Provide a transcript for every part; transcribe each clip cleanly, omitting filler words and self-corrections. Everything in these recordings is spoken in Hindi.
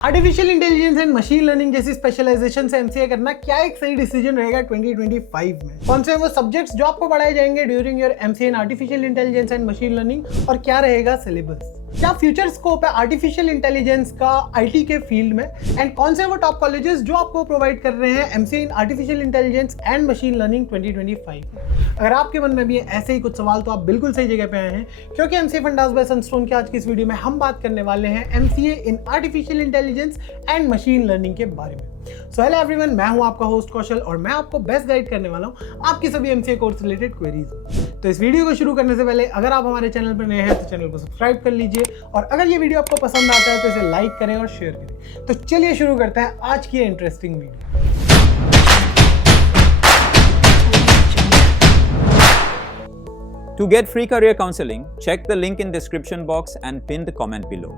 Artificial intelligence and machine learning जैसी स्पेशलाइजेशन से एमसीए करना क्या एक सही डिसीजन रहेगा 2025 में? कौन से वो सब्जेक्ट्स जो आपको पढ़ाए जाएंगे during your MCA in artificial intelligence and machine learning, और क्या रहेगा सिलेबस? क्या फ्यूचर स्कोप है आर्टिफिशियल इंटेलिजेंस का आईटी के फील्ड में? एंड कौन से वो टॉप कॉलेजेस जो आपको प्रोवाइड कर रहे हैं MCA in artificial intelligence and machine learning 2025 में? अगर आपके मन में भी ऐसे ही कुछ सवाल तो आप बिल्कुल सही जगह पे आए हैं, क्योंकि एमसीए फंडास बाय सनस्टोन की आज की इस वीडियो में हम बात करने वाले हैं MCA in artificial intelligence and machine learning के बारे में। सो हेलो एवरीवन, मैं हूं आपका होस्ट कौशल और मैं आपको बेस्ट गाइड करने वाला हूं आपकी सभी एमसीए कोर्स रिलेटेड क्वेरीज। तो इस वीडियो को शुरू करने से पहले अगर आप हमारे चैनल पर नए हैं तो चैनल को सब्सक्राइब कर लीजिए, और अगर ये वीडियो आपको पसंद आता है तो इसे लाइक करें और शेयर करें। तो चलिए शुरू करते हैं आज की interesting video. To get free career counseling, check the link in description box and pin the comment below.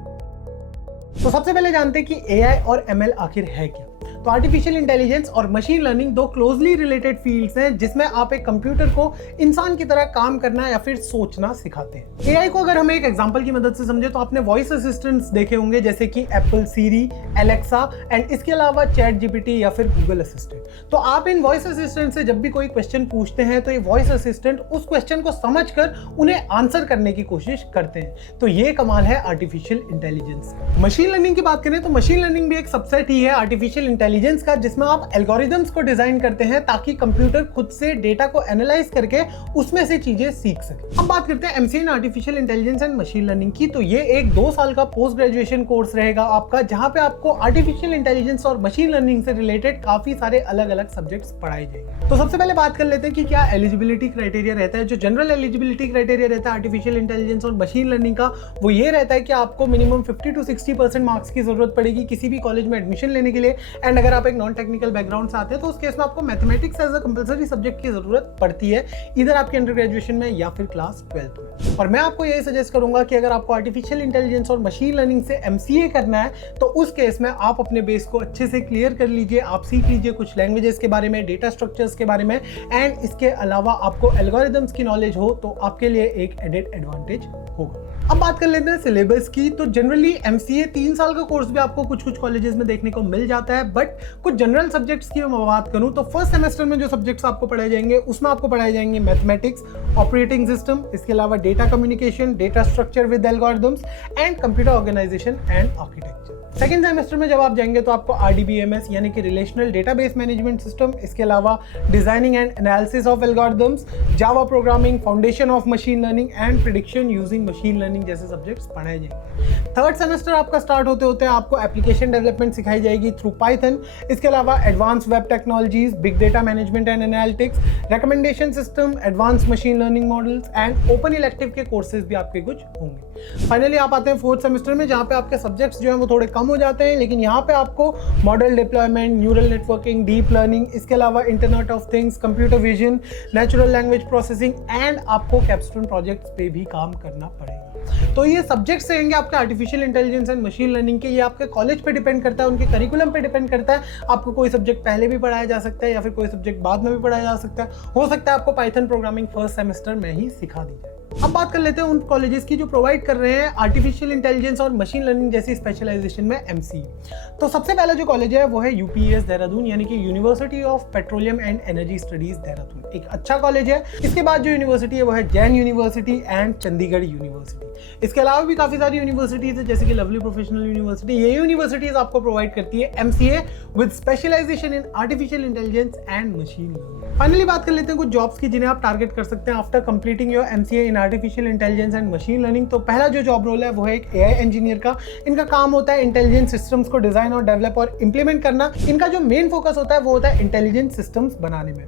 तो सबसे पहले जानते हैं कि एआई और एमएल आखिर है क्या। तो आर्टिफिशियल इंटेलिजेंस और मशीन लर्निंग दो क्लोजली रिलेटेड फील्ड्स हैं जिसमें आप एक कंप्यूटर को इंसान की तरह काम करना या फिर सोचना सिखाते हैं। एआई को अगर हम एक एग्जांपल की मदद से समझे तो आपने वॉइस असिस्टेंट्स देखे होंगे जैसे कि एप्पल सीरी, एलेक्सा एंड इसके अलावा चैट जीपीटी या फिर गूगल असिस्टेंट। तो आप इन वॉइस असिस्टेंट से जब भी कोई क्वेश्चन पूछते हैं तो ये वॉइस असिस्टेंट उस क्वेश्चन को समझकर उन्हें आंसर करने की कोशिश करते हैं। तो ये कमाल है आर्टिफिशियल इंटेलिजेंस का। मशीन लर्निंग की बात करें तो मशीन लर्निंग भी एक सबसेट ही है आर्टिफिशियल इंटेलिजेंस का, जिसमें आप एल्गोरिदम्स को डिजाइन करते हैं ताकि कंप्यूटर खुद से डेटा को एनालाइज करके उसमें से चीजें सीख सके। अब बात करते हैं MCA in artificial intelligence and machine learning की। तो ये एक 2 साल का पोस्ट ग्रेजुएशन कोर्स रहेगा आपका, जहां पे आपको आर्टिफिशियल इंटेलिजेंस और मशीन लर्निंग से रिलेटेड काफी सारे अलग अलग सब्जेक्ट्स पढ़ाए जाएंगे। तो सबसे पहले बात कर लेते हैं कि क्या एलिजिबिलिटी क्राइटेरिया रहता है। जो जनरल एलिजिबिलिटी क्राइटेरिया रहता है आर्टिफिशियल इंटेलिजेंस और मशीन लर्निंग का, वो ये रहता है कि आपको मिनिमम 50 to 60% मार्क्स की जरूरत पड़ेगी किसी भी कॉलेज में एडमिशन लेने के लिए। एंड अगर आप एक नॉन टेक्निकल बैकग्राउंड से आते हैं तो उस केस में आपको mathematics as a compulsory subject की जरूरत पड़ती है, इधर आपके अंडर ग्रेजुएशन में या फिर क्लास 12th में। और मैं आपको यही सजेस्ट करूंगा कि अगर आपको आर्टिफिशियल इंटेलिजेंस और मशीन लर्निंग से एमसीए करना है तो उस केस में आप अपने बेस को अच्छे से क्लियर कर लीजिए। आप सीख लीजिए कुछ लैंग्वेजेस के बारे में, डेटा स्ट्रक्चर्स के बारे में, एंड इसके अलावा आपको एल्गोरिदम्स की नॉलेज हो तो आपके लिए एक एडेड एडवांटेज होगा। अब बात कर लेते हैं सिलेबस की। तो जनरली एमसीए 3 साल का कोर्स भी आपको कुछ कुछ कॉलेजेस में देखने को मिल जाता है, बट कुछ जनरल सब्जेक्ट्स की मैं बात करूं तो फर्स्ट सेमेस्टर में जो सब्जेक्ट्स आपको पढ़ाए जाएंगे उसमें आपको पढ़ाए जाएंगे मैथमेटिक्स, ऑपरेटिंग सिस्टम, इसके अलावा data communication, data structure with algorithms and computer organisation and architecture. Second semester में जब आप जाएंगे तो आपको आरडीबीएमएस यानी कि रिलेशनल डेटाबेस मैनेजमेंट सिस्टम, इसके अलावा designing and analysis of algorithms, Java programming, foundation of machine learning and prediction using machine learning जैसे सब्जेक्ट्स पढ़ाए जाएंगे। थर्ड सेमेस्टर आपका स्टार्ट होते होते आपको एप्लीकेशन डेवलपमेंट सिखाई जाएगी थ्रू पाइथन, इसके अलावा advance web technologies, big data management and analytics, recommendation system, advance machine learning models and open elective के कोर्सेज भी आपके कुछ होंगे। फाइनली आप आते हैं फोर्थ सेमेस्टर में, जहां पे आपके सब्जेक्ट्स जो हैं वो थोड़े कम हो जाते हैं, लेकिन यहाँ पे आपको model deployment, neural networking, deep learning, इसके अलावा internet of things, computer vision, natural language processing and आपको कैप्स्टोन प्रोजेक्ट्स पे भी काम करना पड़ेगा। तो ये सब्जेक्ट्स रहेंगे आपके artificial intelligence and machine learning के। ये आपके कॉलेज पे डिपेंड करता है, उनके करिकुलम पे डिपेंड करता है। आपको कोई सब्जेक्ट पहले भी पढ़ाया जा सकता है या फिर कोई सब्जेक्ट बाद में भी पढ़ाया जा सकता है। हो सकता है आपको पाइथन प्रोग्रामिंग फर्स्ट सेमेस्टर में ही सिखा दी जाए। अब बात कर लेते हैं उन कॉलेजेस की जो प्रोवाइड कर रहे हैं आर्टिफिशियल इंटेलिजेंस और मशीन लर्निंग जैसी स्पेशलाइजेशन में एमसीए। तो सबसे पहला जो कॉलेज है वो है यूपीएस देहरादून यानी कि university of petroleum and energy studies Dehradun. एक अच्छा कॉलेज है। इसके बाद जो यूनिवर्सिटी है वो है Jain University and Chandigarh University. इसके अलावा भी काफी सारी यूनिवर्सिटीज है जैसे कि लवली प्रोफेशनल यूनिवर्सिटी। ये यूनिवर्सिटीज आपको प्रोवाइड करती है MCA with specialisation in artificial intelligence and machine learning. Finally बात कर लेते हैं कुछ जॉब्स की जिन्हें आप टारगेट कर सकते हैं after completing your MCA in artificial intelligence and machine learning. तो पहला जो जॉब रोल है वो है एक एआई इंजीनियर का। इनका काम होता है इंटेलिजेंट सिस्टम्स को डिजाइन और डेवलप और इंप्लीमेंट करना। इनका जो मेन फोकस होता है वो होता है इंटेलिजेंट सिस्टम्स बनाने में,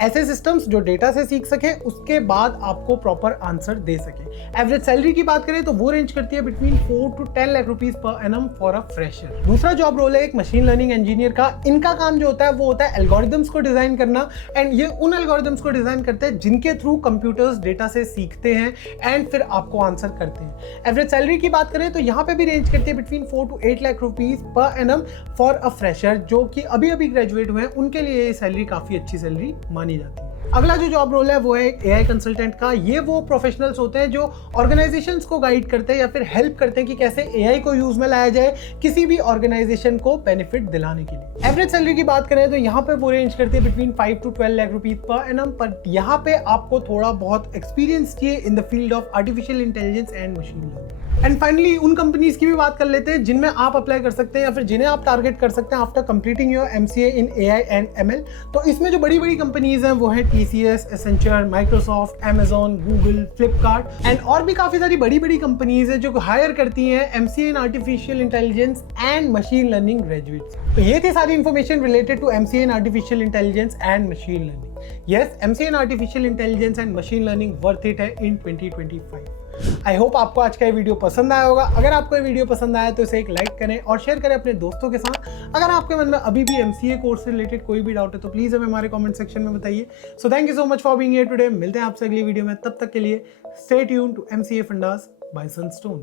ऐसे सिस्टम्स जो डेटा से सीख सके, उसके बाद आपको प्रॉपर आंसर दे सके। एवरेज सैलरी की बात करें तो वो रेंज करती है between 4 to 10 lakh rupees per annum for a fresher. दूसरा जॉब रोल है एक मशीन लर्निंग इंजीनियर का। इनका काम जो होता है वो होता है एल्गोरिदम्स को डिजाइन करना, एंड ये उन एल्गोरिदम्स को डिजाइन करते हैं जिनके थ्रू कंप्यूटर्स डेटा से सीखते हैं एंड फिर आपको आंसर करते हैं। एवरेज सैलरी की बात करें तो यहाँ पे भी रेंज करती है between 4 to 8 lakh rupees per annum for a fresher, जो कि अभी अभी ग्रेजुएट हुए हैं, उनके लिए ये सैलरी काफी अच्छी सैलरी मानी जाती है। अगला जो जॉब रोल है वो है एआई कंसल्टेंट का। ये वो प्रोफेशनल्स होते हैं जो ऑर्गेनाइजेशंस को गाइड करते हैं या फिर हेल्प करते हैं कि कैसे एआई को यूज में लाया जाए किसी भी ऑर्गेनाइजेशन को बेनिफिट दिलाने के लिए। एवरेज सैलरी की बात करें तो यहाँ पे वो रेंज करती है between 5 to 12 lakh rupees per annum, पर यहाँ पे आपको थोड़ा बहुत एक्सपीरियंस चाहिए in the field of artificial intelligence and machine learning. And finally उन कंपनीज की भी बात कर लेते हैं जिनमें आप अप्लाई कर सकते हैं या फिर जिन्हें आप टारगेट कर सकते हैं after completing your MCA in AI and ML. तो इसमें जो बड़ी बड़ी कंपनीज हैं वो है TCS, Accenture, Microsoft, Amazon, Google, Flipkart and और भी काफी सारी बड़ी बड़ी कंपनीज हैं जो हायर करती हैं MCA in artificial intelligence and machine learning graduates. तो ये थी सारी information related to MCA in artificial intelligence and machine learning. Yes, MCA in artificial intelligence and machine learning worth it है इन 2025। आई होप आपको आज का ये वीडियो पसंद आया होगा। अगर आपको ये वीडियो पसंद आया तो इसे एक लाइक करें और शेयर करें अपने दोस्तों के साथ। अगर आपके मन में अभी भी एमसीए कोर्स से रिलेटेड कोई भी डाउट है तो प्लीज हमें हमारे कमेंट सेक्शन में बताइए। So thank you so much for being here today. मिलते हैं आपसे अगली वीडियो में, तब तक के लिए stay tuned to MCA fundas by Sunstone.